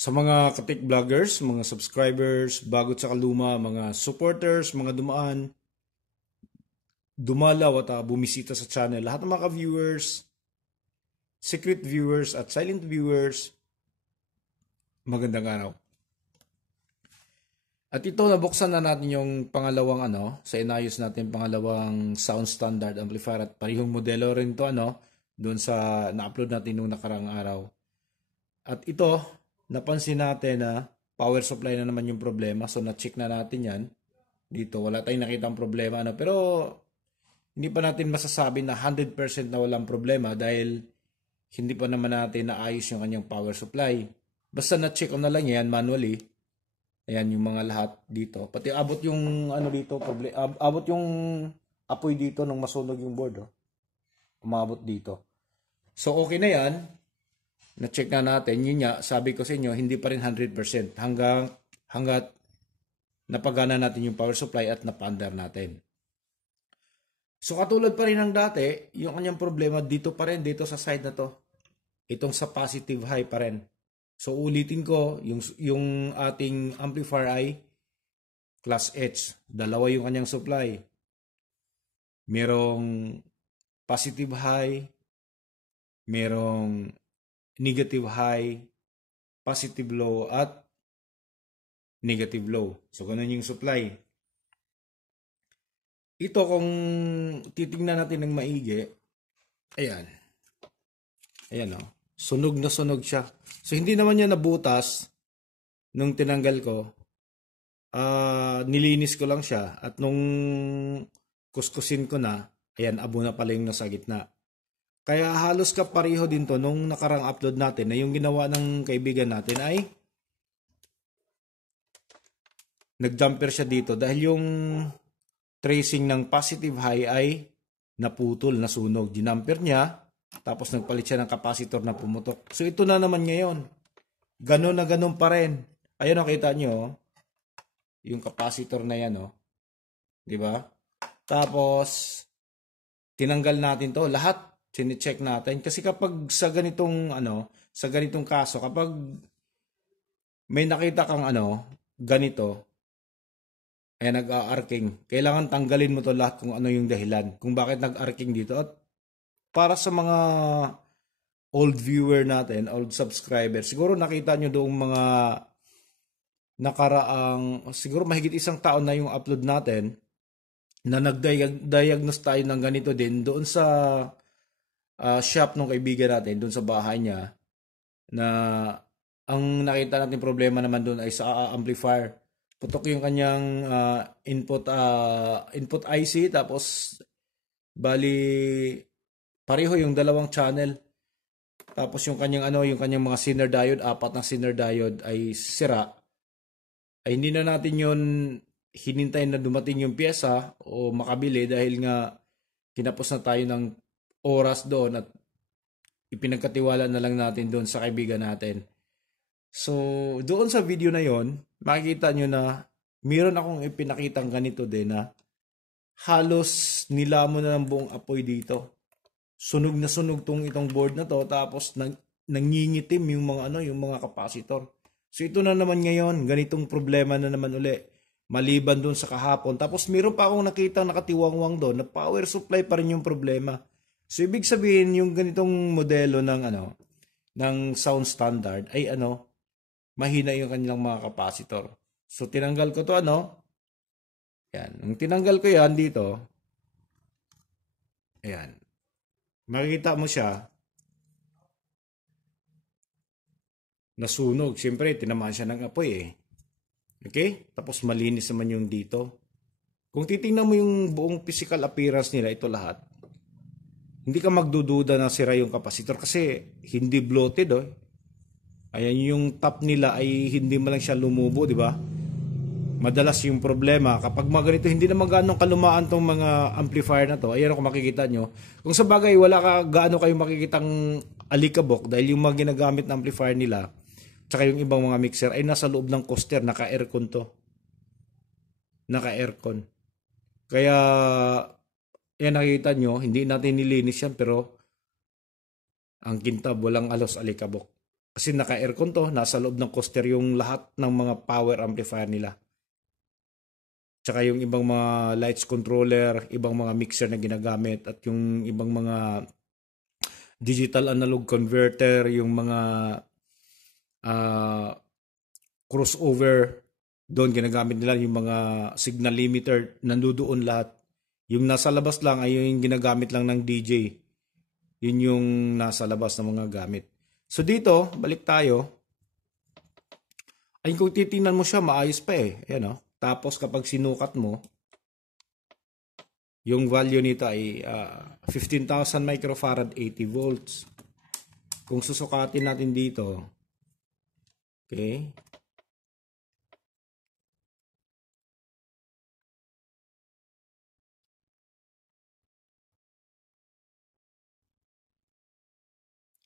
Sa mga katik vloggers, mga subscribers, bago sa kaluma, mga supporters, mga dumalaw at bumisita sa channel, lahat ng mga viewers, secret viewers at silent viewers, magandang araw. At ito, nabuksan na natin yung pangalawang sa inayos natin pangalawang sound standard amplifier at parehong modelo rin to doon sa na-upload natin nung nakarang araw. At ito, napansin natin na power supply na naman yung problema. So, na-check na natin yan. Dito, wala tayong nakitang problema. Pero, hindi pa natin masasabi na 100% na walang problema dahil hindi pa naman natin naayos yung kanyang power supply. Basta na-check ko na lang yan manually. Ayan yung mga lahat dito. Pati abot yung dito, abot yung apoy dito nung masunog yung board. Umabot dito. So, okay na yan. Na-check na natin, yun nga, sabi ko sa inyo, hindi pa rin 100% hanggat napagana natin yung power supply at napaandar natin. So katulad pa rin ng dati, yung kanyang problema dito pa rin, dito sa side na to. Itong sa positive high pa rin. So ulitin ko, yung ating amplifier ay class H. Dalawa yung kanyang supply. Merong positive high, merong negative high, positive low, at negative low. So, ganun yung supply. Ito, kung titingnan natin ng maigi, ayan. Ayan, sunog na sunog siya. So, hindi naman niya nabutas nung tinanggal ko. Nilinis ko lang siya. At nung kuskusin ko na, ayan, abo na pala yung nasa gitna. Kaya halos kapareho din to nung nakarang upload natin na yung ginawa ng kaibigan natin ay nag-jumper siya dito dahil yung tracing ng positive high ay naputol, nasunog. Ginumper niya, tapos nagpalit siya ng capacitor na pumutok. So ito na naman ngayon. Ganon na ganon pa rin. Ayun, nakita nyo, yung capacitor na yan, diba? Tapos, tinanggal natin to lahat. Sine-check natin kasi kapag sa ganitong sa ganitong kaso, kapag may nakita kang ganito ay nag-arcing, kailangan tanggalin mo to lahat kung ano yung dahilan kung bakit nag-arcing dito. At para sa mga old viewer natin, old subscriber, siguro nakita nyo doong mga nakaraang siguro mahigit isang taon na yung upload natin na nag-diagnose tayo ng ganito din doon sa shop ng kaibigan natin doon sa bahay niya, na ang nakita natin problema naman doon ay sa amplifier. Putok yung kanyang input IC, tapos bali pareho yung dalawang channel. Tapos yung kanyang yung kanyang mga Zener diode, 4 na Zener diode ay sira. Ay hindi na natin yun hinintay na dumating yung pyesa o makabili dahil nga kinapos na tayo ng oras doon at ipinagkatiwala na lang natin doon sa kaibigan natin. So, doon sa video na yon, makikita nyo na mayroon akong ipinakitang ganito din na halos nilamon na ng buong apoy dito. Sunog na sunog itong board na to, tapos nangingitim yung mga yung mga capacitor. So, ito na naman ngayon, ganitong problema na naman uli. Maliban doon sa kahapon. Tapos mayroon pa akong nakita nakatiwangwang doon na power supply pa rin yung problema. So, ibig sabihin, yung ganitong modelo ng sound standard ay mahina yung kanilang mga capacitor. So, tinanggal ko to yan. Nung tinanggal ko yan dito, ayan. Makikita mo siya, nasunog. Siyempre, tinamaan siya ng apoy Okay? Tapos malinis naman yung dito. Kung titingnan mo yung buong physical appearance nila, ito lahat, hindi ka magdududa na sira yung capacitor kasi hindi bloated Ayan, yung top nila ay hindi man lang siya lumubo, di ba? Madalas yung problema kapag mga ganito, hindi naman gaano kalumaan tong mga amplifier na to. Ayan, kung makikita nyo. Kung sa bagay, wala gaano kayo makikitang alikabok dahil yung mga ginagamit na amplifier nila tsaka yung ibang mga mixer ay nasa loob ng coaster, naka-aircon to. Naka-aircon. Kaya yan, nakikita nyo, hindi natin nilinis yan, pero ang kintab, walang alos alikabok. Kasi naka-aircon to, nasa loob ng coaster yung lahat ng mga power amplifier nila. Tsaka yung ibang mga lights controller, ibang mga mixer na ginagamit, at yung ibang mga digital analog converter, yung mga ah, crossover, doon ginagamit nila yung mga signal limiter, nandoon lahat. Yung nasa labas lang ay yung ginagamit lang ng DJ. Yun yung nasa labas ng mga gamit. So dito, balik tayo. Ay kung titingnan mo siya, maayos pa eh. Ayan, oh. Tapos kapag sinukat mo, yung value nito ay 15,000 microfarad, 80 volts. Kung susukatin natin dito, okay,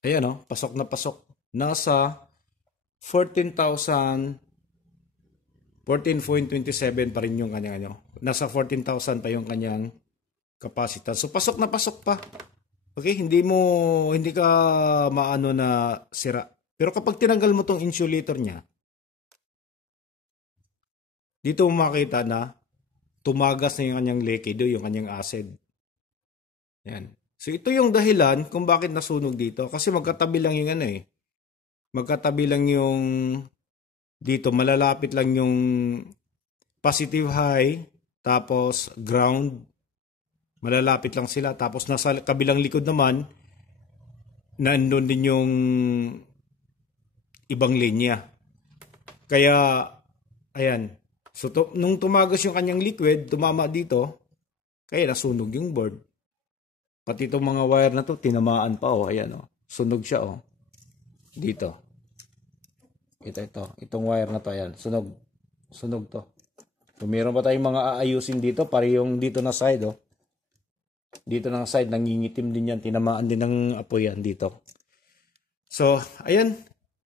ayan, oh, pasok na pasok. Nasa 14,000, 14.27 pa rin yung kanyang ano. Nasa 14,000 pa yung kanyang capacitance. So pasok na pasok pa. Okay, hindi ka maano na sira. Pero kapag tinanggal mo tong insulator niya, dito mo makita na tumagas na yung kanyang lekido, yung kanyang acid. Yan. So ito yung dahilan kung bakit nasunog dito. Kasi magkatabi lang yung ano eh. Magkatabi lang yung dito, malalapit lang yung positive high, tapos ground. Malalapit lang sila. Tapos nasa kabilang likod naman, nandun din yung ibang linya. Kaya, ayan. So, nung tumagas yung kanyang liquid, tumama dito, kaya nasunog yung board. Pati itong mga wire na to, tinamaan pa, oh. Ayan, oh. Sunog siya, oh. Dito. Ito. Itong wire na to, ayan. Sunog. Sunog to. So, meron pa tayong mga aayusin dito, pari yung dito na side, oh. Dito na side, nangingitim din yan. Tinamaan din ng apoy yan dito. So, ayan.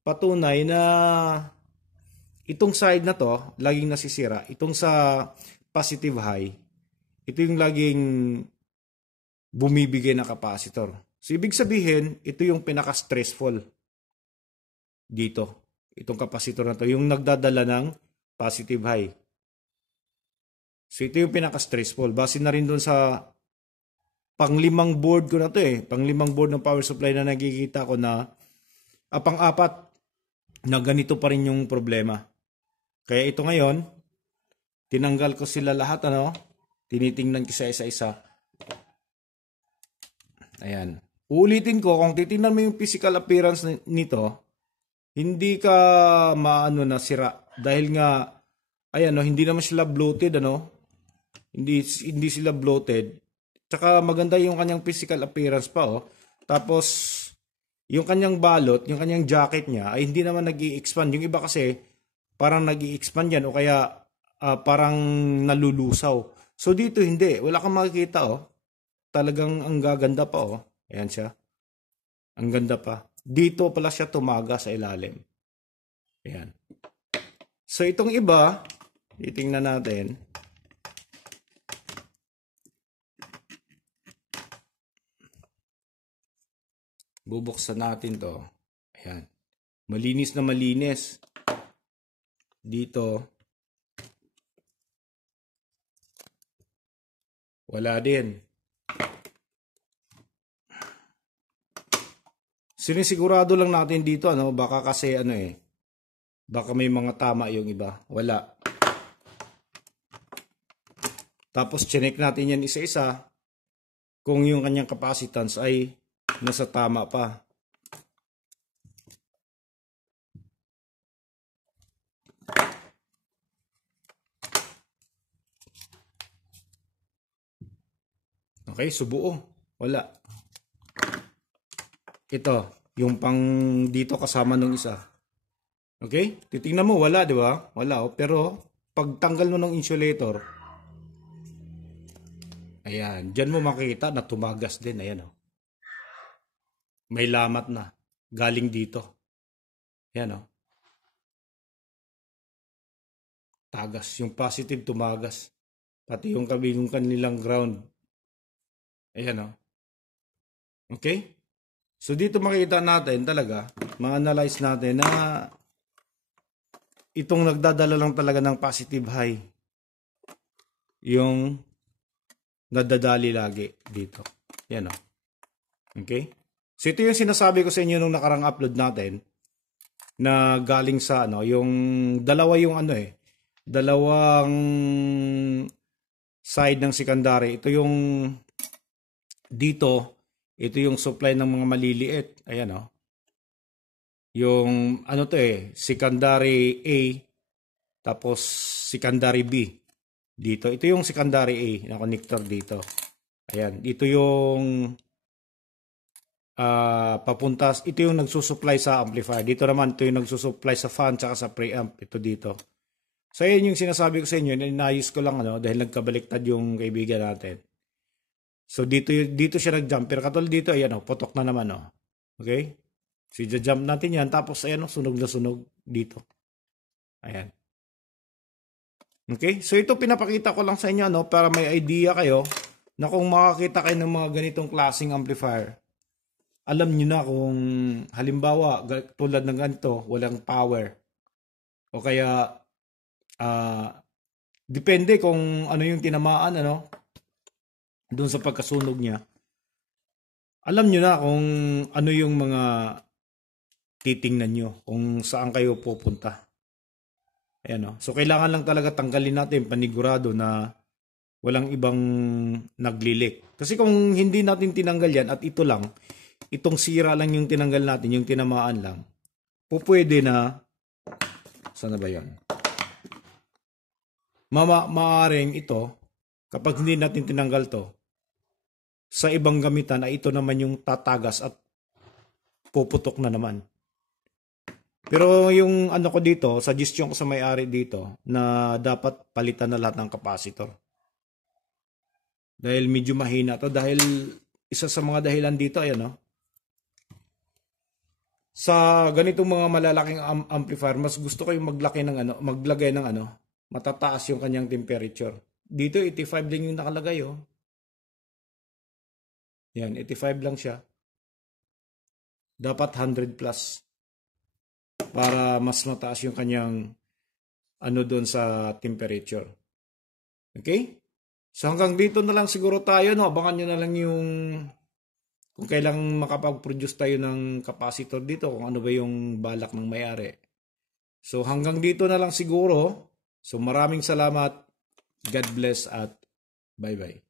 Patunay na itong side na to, laging nasisira. Itong sa positive high, ito yung laging bumibigay na capacitor. So, ibig sabihin, ito yung pinaka-stressful dito. Itong capacitor na to, yung nagdadala ng positive high. So, ito yung pinaka-stressful. Base na rin dun sa panglimang board ko na to eh. Panglimang board ng power supply na nakikita ko na pang-apat na ganito pa rin yung problema. Kaya ito ngayon, tinanggal ko sila lahat, ano? Tinitingnan ko sa isa-isa. Ayan. Uulitin ko, kung titingnan mo yung physical appearance nito, hindi ka maano na sira. Dahil nga, ayan, no, hindi naman sila bloated, ano? Hindi sila bloated. Tsaka maganda yung kanyang physical appearance pa, oh. Tapos, yung kanyang balot, yung kanyang jacket niya, ay hindi naman nag-i-expand. Yung iba kasi, parang nag-i-expand yan o kaya parang nalulusaw. So dito hindi, wala kang makikita oh. Talagang ang gaganda pa oh. Ayan siya. Ang ganda pa. Dito pala siya tumaga sa ilalim. Ayan. So itong iba, titingnan natin. Bubuksan natin to. Ayan. Malinis na malinis. Dito, wala din. Sinisigurado lang natin dito, ano, baka kasi ano eh, baka may mga tama yung iba. Wala. Tapos chinek natin yan isa-isa kung yung kanyang capacitance ay nasa tama pa. Okay, subuo. Wala. Ito, yung pang dito kasama nung isa. Okay? Titingnan mo, wala, di ba? Wala, oh. Pero, pag tanggal mo ng insulator, ayan, dyan mo makikita na tumagas din. Ayan, oh. May lamat na. Galing dito. Ayan, oh. Tagas. Yung positive tumagas. Pati yung kanilang ground. Ayan, oh. Okay? So dito makita natin talaga, ma-analyze natin na itong nagdadala lang talaga ng positive high. Yung nadadali lagi dito. Yan o. Okay? So ito yung sinasabi ko sa inyo nung nakarang upload natin na galing sa yung dalawa yung dalawang side ng secondary. Ito yung dito, ito yung supply ng mga maliliit. Ayan yung secondary A tapos secondary B dito. Ito yung secondary A na connector dito. Ayan, ito yung papuntas. Ito yung nagsusupply sa amplifier. Dito naman ito yung nagsusupply sa fan tsaka sa preamp. Ito dito. So yun yung sinasabi ko sa inyo, inayos ko lang dahil nagkabaliktad yung kaibigan natin. So dito siya nag-jump. Pero katulad dito, ayan putok na naman Okay? So i-jump natin yan. Tapos ayan sunog na sunog dito. Ayan. Okay? So ito pinapakita ko lang sa inyo para may idea kayo na kung makakita kayo ng mga ganitong klaseng amplifier, alam nyo na kung halimbawa tulad ng ganito, walang power. O kaya depende kung ano yung tinamaan doon sa pagkasunog niya. Alam nyo na kung ano yung mga titingnan nyo, kung saan kayo pupunta. Ayan So kailangan lang talaga tanggalin natin panigurado na walang ibang naglilik. Kasi kung hindi natin tinanggal yan at ito lang, itong sira lang yung tinanggal natin, yung tinamaan lang, pwede na, saan na ba yun? Maaaring ito, kapag hindi natin tinanggal to, sa ibang gamitan ay ito naman yung tatagas at puputok na naman. Pero yung ko dito, suggestion ko sa may-ari dito na dapat palitan na lahat ng capacitor. Dahil medyo mahina to. Dahil isa sa mga dahilan dito, sa ganitong mga malalaking amplifier, mas gusto ko yung maglagay ng matataas yung kanyang temperature. Dito 85 din yung nakalagay Yan, 85 lang siya. Dapat 100 plus para mas mataas yung kanyang doon sa temperature. Okay? So hanggang dito na lang siguro tayo abangan nyo na lang yung kung kailang makapag-produce tayo ng capacitor dito, kung ano ba yung balak ng may-ari. So hanggang dito na lang siguro. So maraming salamat. God bless at bye-bye.